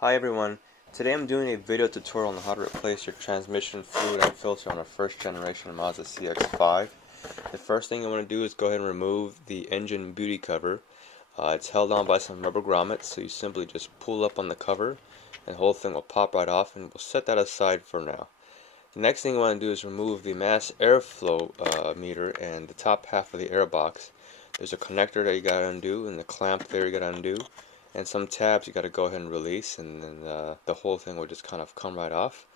Hi everyone, today I'm doing a video tutorial on how to replace your transmission fluid and filter on a first generation Mazda CX-5. The first thing you want to do is go ahead and remove the engine beauty cover. It's held on by some rubber grommets, so you simply just pull up on the cover and the whole thing will pop right off, and we'll set that aside for now. The next thing you want to do is remove the mass airflow meter and the top half of the airbox. There's a connector that you got to undo and the clamp there you got to undo, and some tabs you got to go ahead and release, and then the whole thing will just kind of come right off.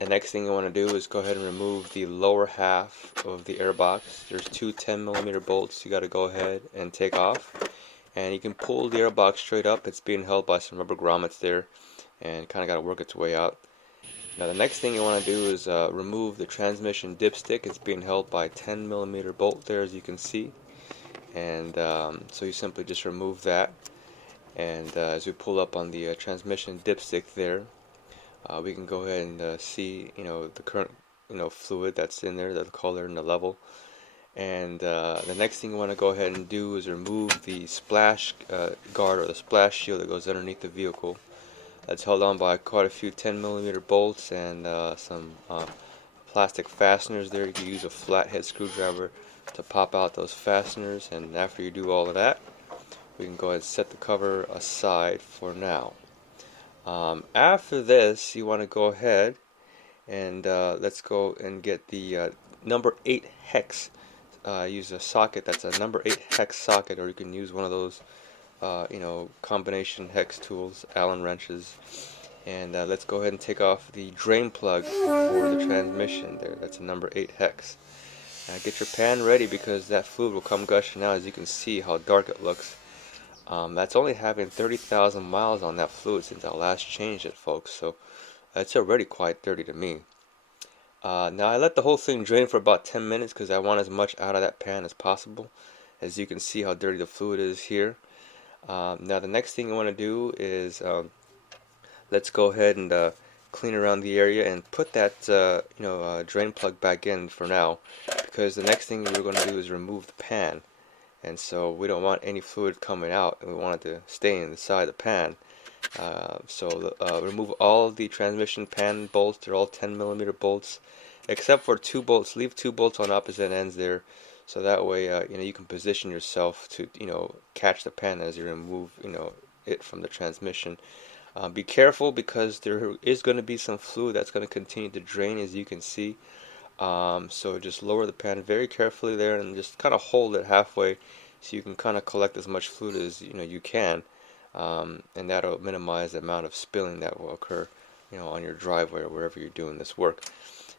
The next thing you want to do is go ahead and remove the lower half of the airbox. There's two 10mm bolts you got to go ahead and take off, and you can pull the airbox straight up. It's being held by some rubber grommets there and kind of got to work its way out. Now the next thing you want to do is remove the transmission dipstick. It's being held by a 10mm bolt there, as you can see, and so you simply just remove that. And as we pull up on the transmission dipstick there, we can go ahead and see, the current, fluid that's in there, the color and the level. And the next thing you want to go ahead and do is remove the splash guard or the splash shield that goes underneath the vehicle. It's held on by quite a few 10mm bolts and some plastic fasteners there. You can use a flathead screwdriver to pop out those fasteners, and after you do all of that, we can go ahead and set the cover aside for now. After this, you want to go ahead and let's go and get the number 8 hex. Use a socket that's a number 8 hex socket, or you can use one of those combination hex tools, Allen wrenches. And let's go ahead and take off the drain plug for the transmission there. That's a number 8 hex. Get your pan ready, because that fluid will come gushing out. As you can see how dark it looks. That's only having 30,000 miles on that fluid since I last changed it, folks, so it's already quite dirty to me. Now I let the whole thing drain for about 10 minutes because I want as much out of that pan as possible. As you can see how dirty the fluid is here. Now the next thing you want to do is let's go ahead and clean around the area and put that drain plug back in for now, because the next thing we're going to do is remove the pan. And so we don't want any fluid coming out, and we want it to stay inside the pan. So remove all of the transmission pan bolts. They're all 10mm bolts, except for 2 bolts. Leave 2 bolts on opposite ends there, so that way you can position yourself to catch the pan as you remove it from the transmission. Be careful, because there is going to be some fluid that's going to continue to drain, as you can see. So just lower the pan very carefully there and just kind of hold it halfway, so you can kind of collect as much fluid as you can, and that'll minimize the amount of spilling that will occur on your driveway or wherever you're doing this work.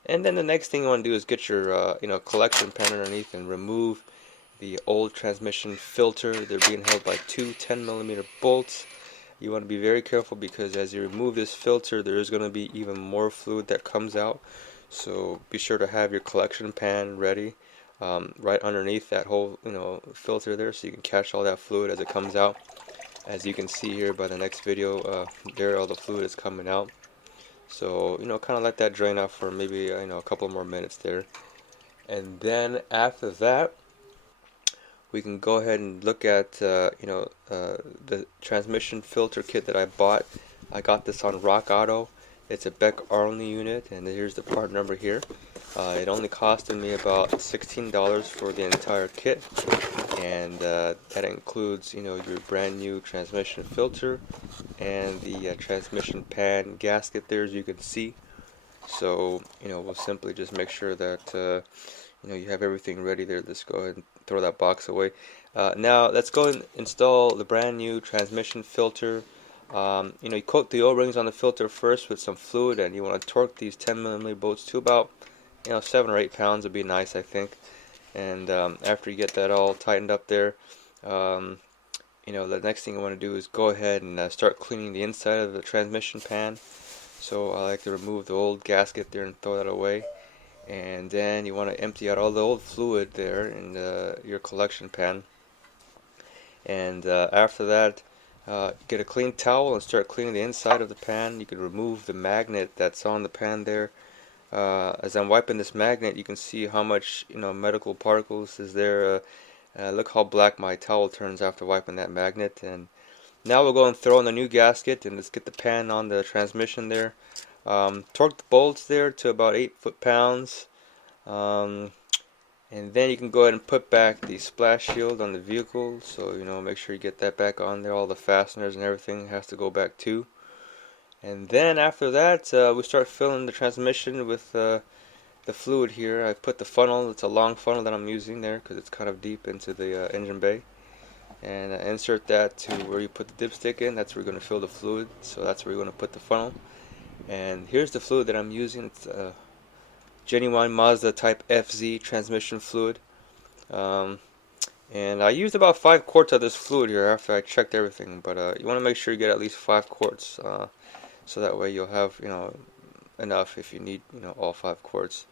And then the next thing you want to do is get your collection pan underneath and remove the old transmission filter. They're being held by 2 10mm bolts. You want to be very careful, because as you remove this filter, there is going to be even more fluid that comes out. So be sure to have your collection pan ready right underneath that whole filter there, so you can catch all that fluid as it comes out. As you can see here by the next video, there all the fluid is coming out. So kind of let that drain off for maybe a couple more minutes there, and then after that we can go ahead and look at the transmission filter kit that I bought. I got this on Rock Auto. It's a Beck Arley unit, and here's the part number here. It only costed me about $16 for the entire kit, and that includes your brand new transmission filter and the transmission pan gasket there, as you can see. So we'll simply just make sure that you have everything ready there. Let's go ahead and throw that box away. Now let's go and install the brand new transmission filter. You coat the O-rings on the filter first with some fluid, and you want to torque these 10mm bolts to about 7 or 8 pounds would be nice, I think. And after you get that all tightened up there, the next thing you want to do is go ahead and start cleaning the inside of the transmission pan. So I like to remove the old gasket there and throw that away, and then you want to empty out all the old fluid there in your collection pan. And after that, get a clean towel and start cleaning the inside of the pan. You can remove the magnet that's on the pan there. As I'm wiping this magnet, you can see how much medical particles is there. Look how black my towel turns after wiping that magnet. And Now we'll go and throw in the new gasket, and let's get the pan on the transmission there. Torque the bolts there to about 8 foot-pounds. And then you can go ahead and put back the splash shield on the vehicle. So, make sure you get that back on there. All the fasteners and everything has to go back too. And then after that, we start filling the transmission with the fluid here. I put the funnel, it's a long funnel that I'm using there because it's kind of deep into the engine bay. And I insert that to where you put the dipstick in. That's where you're going to fill the fluid. So that's where you're going to put the funnel. And here's the fluid that I'm using. It's genuine Mazda Type FZ transmission fluid. And I used about 5 quarts of this fluid here after I checked everything. But you want to make sure you get at least 5 quarts. So that way you'll have, enough if you need, all 5 quarts.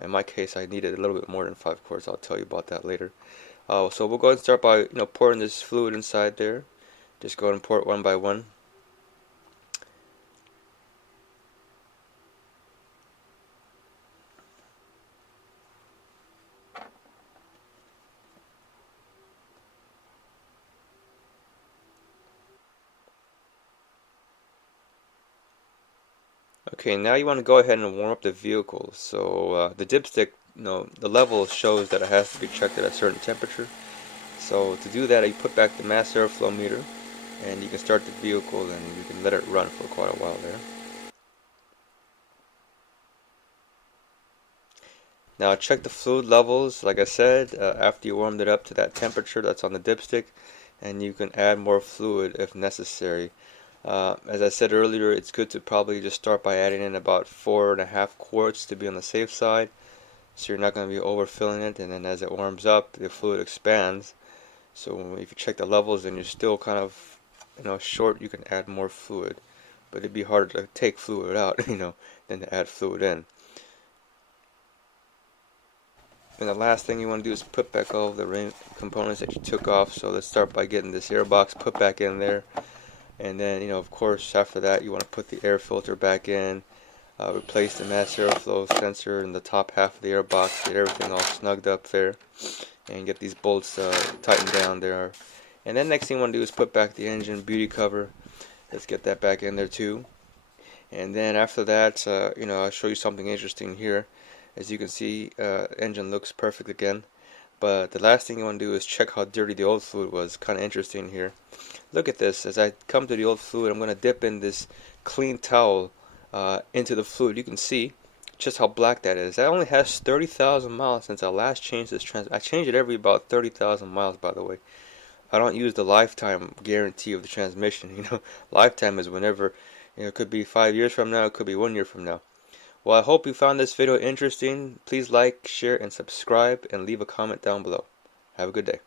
In my case, I needed a little bit more than 5 quarts. I'll tell you about that later. So we'll go ahead and start by, pouring this fluid inside there. Just go ahead and pour it one by one. Okay, now you want to go ahead and warm up the vehicle. So the dipstick, the level shows that it has to be checked at a certain temperature. So to do that, you put back the mass airflow meter, and you can start the vehicle, and you can let it run for quite a while there. Now check the fluid levels, like I said, after you warmed it up to that temperature that's on the dipstick, and you can add more fluid if necessary. As I said earlier, it's good to probably just start by adding in about 4.5 quarts to be on the safe side, so you're not going to be overfilling it, and then as it warms up, the fluid expands. So if you check the levels and you're still kind of short, you can add more fluid, but it'd be harder to take fluid out than to add fluid in. And the last thing you want to do is put back all of the components that you took off. So let's start by getting this airbox put back in there. And then, of course, after that, you want to put the air filter back in, replace the mass airflow sensor in the top half of the airbox, get everything all snugged up there, and get these bolts tightened down there. And then next thing you want to do is put back the engine beauty cover. Let's get that back in there too. And then after that, I'll show you something interesting here. As you can see, engine looks perfect again. But the last thing you want to do is check how dirty the old fluid was. Kind of interesting here. Look at this. As I come to the old fluid, I'm going to dip in this clean towel into the fluid. You can see just how black that is. That only has 30,000 miles since I last changed this I change it every about 30,000 miles, by the way. I don't use the lifetime guarantee of the transmission. Lifetime is whenever, it could be 5 years from now, it could be 1 year from now. Well, I hope you found this video interesting. Please like, share, and subscribe, and leave a comment down below. Have a good day.